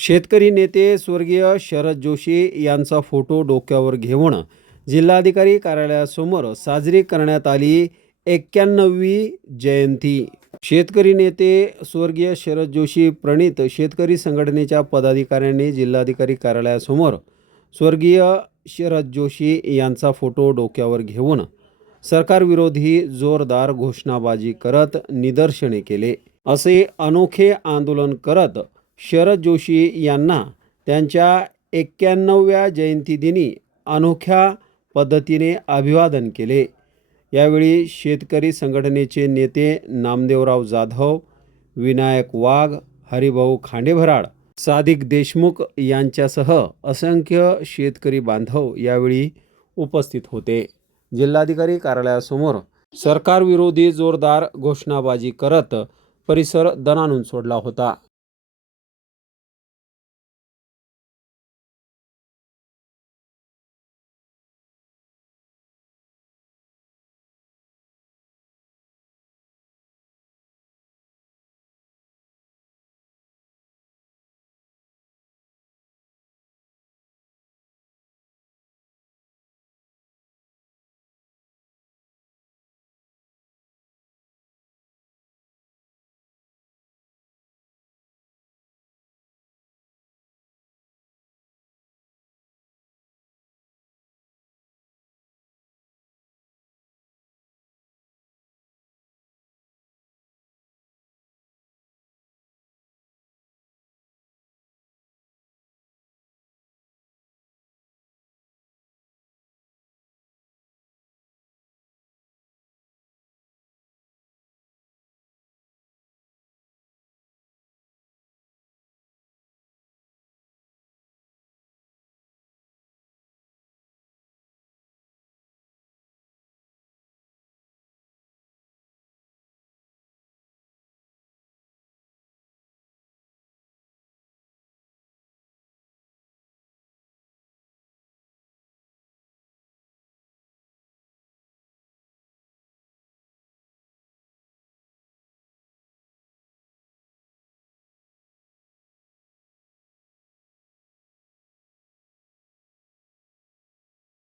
शेतकरी नेते स्वर्गीय शरद जोशी यांचा फोटो डोक्यावर घेऊन जिल्हाधिकारी कार्यालयासमोर साजरी करण्यात आली एक्क्याण्णवी जयंती. शेतकरी नेते स्वर्गीय शरद जोशी प्रणित शेतकरी संघटनेच्या पदाधिकाऱ्यांनी जिल्हाधिकारी कार्यालयासमोर स्वर्गीय शरद जोशी यांचा फोटो डोक्यावर घेऊन सरकारविरोधी जोरदार घोषणाबाजी करत निदर्शने केले. असे अनोखे आंदोलन करत शरद जोशी यांना त्यांच्या एक्क्याण्णवव्या जयंतीदिनी अनोख्या पद्धतीने अभिवादन केले. यावेळी शेतकरी संघटनेचे नेते नामदेवराव जाधव विनायक वाघ हरिभाऊ खांडेभराड सादिक देशमुख यांच्यासह असंख्य शेतकरी बांधव यावेळी उपस्थित होते. जिल्हाधिकारी कार्यालयासमोर सरकारविरोधी जोरदार घोषणाबाजी करत परिसर दणानून सोडला होता.